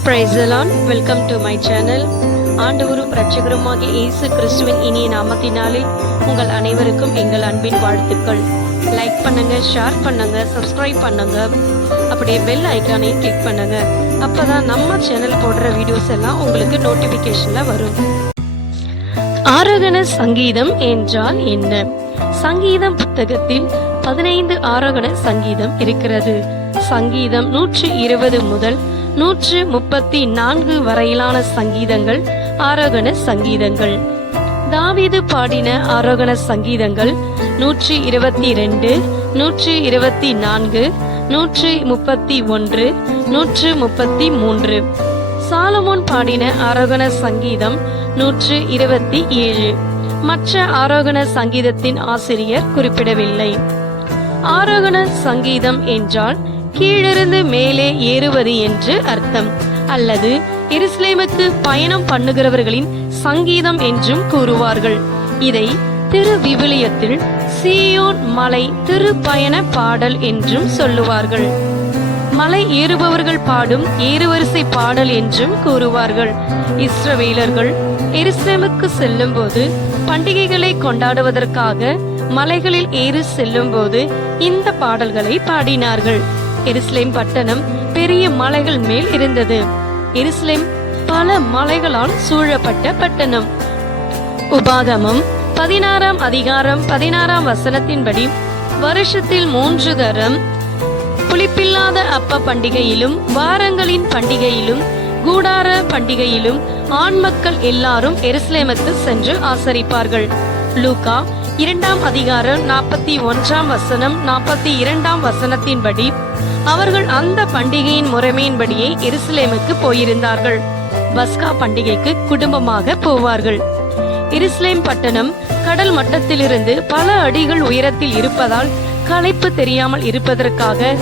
பிரைசலான் welcome to my channel ஆண்டவரும் இரட்சகருமாகிய இயேசு கிறிஸ்துவின் இனிய நாமத்தினாலே உங்கள் அனைவருக்கும் எங்கள் அன்பின் வாழ்த்துக்கள். லைக் பண்ணுங்க ஷேர் பண்ணுங்க சப்ஸ்கிரைப் பண்ணுங்க. அப்படியே பெல் ஐக்கானையும் கிளிக் பண்ணுங்க. அப்பதான் நம்ம சேனல் போடுற வீடியோஸ் எல்லாம் உங்களுக்கு நோட்டிபிகேஷன்ல வரும். ஆரோகண சங்கீதம் என்றால் என்ன? சங்கீதம் புத்தகத்தில் பதினைந்து ஆரோகண சங்கீதம் இருக்கிறது. சங்கீதம் நூற்றி இருபது முதல் நூற்று முப்பத்தி நான்கு வரையிலான சங்கீதங்கள் ஆரோகண சங்கீதங்கள். தாவீது பாடின ஆரோகண சங்கீதங்கள் நூற்றி இருபத்தி ரெண்டு நூற்றி இருபத்தி நான்கு நூற்றி முப்பத்தி ஒன்று நூற்று முப்பத்தி மூன்று சாலமோன் பாடின ஆரோகண சங்கீதம் நூற்று இருபத்தி ஏழு மற்ற ஆரோகண சங்கீதத்தின் ஆசிரியர் குறிப்பிடவில்லை. ஆரோகண சங்கீதம் என்றால் கீழிருந்து மேலே ஏறுவது என்று அர்த்தம். அல்லது எருசலேமுக்கு பயணம் பண்ணுகிறவர்களின் சங்கீதம் என்றும் கூறுவார்கள். இதை திரு விவிலியத்தில் சியோன் மலை திருப்பயண பாடல் என்றும் சொல்லுவார்கள். மலை ஏறுபவர்கள் பாடும் ஏறுவரிசை பாடல் என்றும் கூறுவார்கள். இஸ்ரவேலர்கள் எருசலேமுக்கு செல்லும் போது பண்டிகைகளை கொண்டாடுவதற்காக மலைகளில் ஏறி செல்லும் போது இந்த பாடல்களை பாடினார்கள். எருசலேம் பட்டணம் பெரிய மலைகள் மேல் இருந்தது. எருசலேம் பல மலைகளால் சூழப்பட்ட பட்டணம். உபாகமம் பதினாறாம் அதிகாரம் பதினாறாம் வசனத்தின்படி வருஷத்தில் மூன்று தரம் புளிப்பில்லாத அப்ப பண்டிகையிலும் வாரங்களின் பண்டிகையிலும் கூடார பண்டிகையிலும் ஆண் மக்கள் எல்லாரும் எருசலேமுக்கு சென்று ஆசரிப்பார்கள். லூகா இரண்டாம் அதிகாரம் நாற்பத்தி ஒன்றாம் வசனம் நாற்பத்தி இரண்டாம் வசனத்தின்படி அவர்கள் அந்த பண்டிகையின் முறைமையின்படியே எருசலேமுக்கு போயிருந்தார்கள். பஸ்கா பண்டிகைக்கு குடும்பமாக போவார்கள். எருசலேம் பட்டணம் கடல் மட்டத்திலிருந்து பல அடிகள் உயரத்தில் இருப்பதால் களைப்பு தெரியாமல் இருப்பதற்காக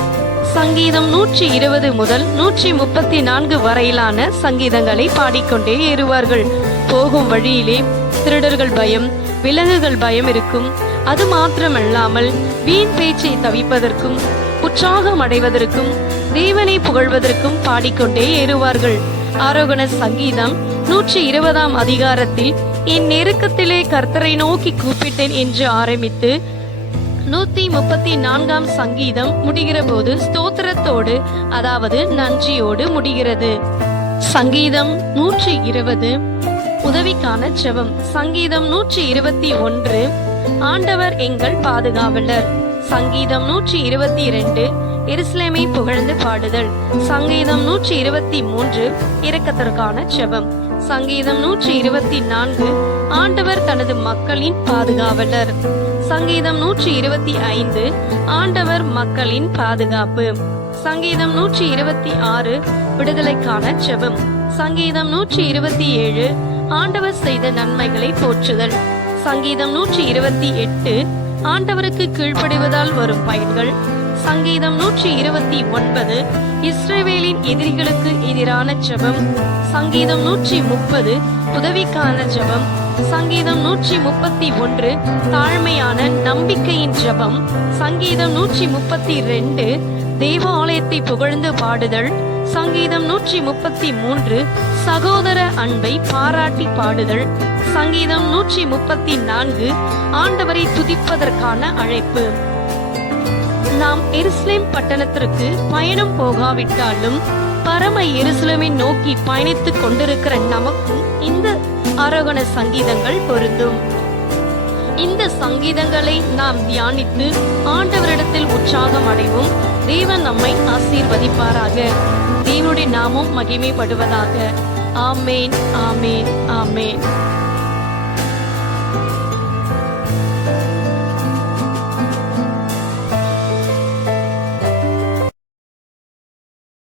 சங்கீதம் நூற்றி இருபது முதல் நூற்றி முப்பத்தி நான்கு வரையிலான சங்கீதங்களை பாடிக்கொண்டே ஏறுவார்கள். போகும் வழியிலே திருடர்கள் பயம் விலங்குகள் பயம் இருக்கும். அது மாத்திரமல்லாமல் வீண் பேச்சை தவிப்பதற்கும் உற்சாகம் அடைவதற்கும் தேவனை புகழ்வதற்கும் பாடிக்கொண்டே ஏறுவார்கள். ஆரோகண சங்கீதம் நூற்றி இருபதாம் அதிகாரத்தில் என் நெருக்கத்திலே கர்த்தரை நோக்கி கூப்பிட்டேன் என்று ஆரம்பித்து நூத்தி முப்பத்தி நான்காம் சங்கீதம் முடிகிற போது ஸ்தோத்திரத்தோடு அதாவது நன்றியோடு முடிகிறது. சங்கீதம் நூற்றி இருபது உதவிக்கான செவம். சங்கீதம் நூற்றி இருபத்தி ஒன்று ஆண்டவர் எங்கள் பாதுகாவலர். சங்கீதம் நூற்றி இருபத்தி இரண்டு எருசலேமை புகழ்ந்து பாடுதல். சங்கீதம் நூற்றி இருபத்தி மூன்று இரக்கத்திற்கான செபம் சங்கீதம் நூற்றி இருபத்தி நான்கு ஆண்டவர் தனது மக்களின் பாதுகாவலர். சங்கீதம் நூற்றி இருபத்தி ஐந்து ஆண்டவர் மக்களின் பாதுகாப்பு. சங்கீதம் நூற்றி இருபத்தி ஆறு விடுதலைக்கான செபம் சங்கீதம் நூற்றி இருபத்தி ஏழு ஆண்டவர் செய்த நன்மைகளை போற்றுதல். சங்கீதம் நூற்றி இருபத்தி எட்டு ஆண்டவருக்கு கீழ்ப்படிவதால் வரும் பயன்கள். சங்கீதம் நூற்றி இருபத்தி ஒன்பது இஸ்ரேவேலின் எதிரிகளுக்கு எதிரான ஜெபம். சங்கீதம் நூற்றி முப்பது உதவிக்கான ஜெபம். சங்கீதம் நூற்றி முப்பத்தி ஒன்று தாழ்மையான நம்பிக்கையின் ஜெபம். சங்கீதம் நூற்றி முப்பத்தி ரெண்டு தேவாலயத்தை புகழ்ந்து பாடுதல். சங்கீதம் நூற்றி முப்பத்தி மூன்று சகோதர அன்பை பாராட்டி பாடுதல். சங்கீதம் நூற்றி முப்பத்தி நான்கு ஆண்டவரை துதிப்பதற்கான அழைப்பு. நாம் எருசலேம் பட்டணத்திற்கு பயணம் போகாவிட்டாலும் பரம எருசலேமை நோக்கி பயணித்துக் கொண்டிருக்கிற நமக்கும் இந்த ஆரோகண சங்கீதங்கள் பொருந்தும். இந்த சங்கீதங்களை நாம் தியானித்து ஆண்டவரிடத்தில் உற்சாகம் அடைவோம். தேவன் நம்மை ஆசீர்வதிப்பாராக. தேவனுடைய நாமம் மகிமைப்படுவதாக. ஆமேன் ஆமேன் ஆமேன்.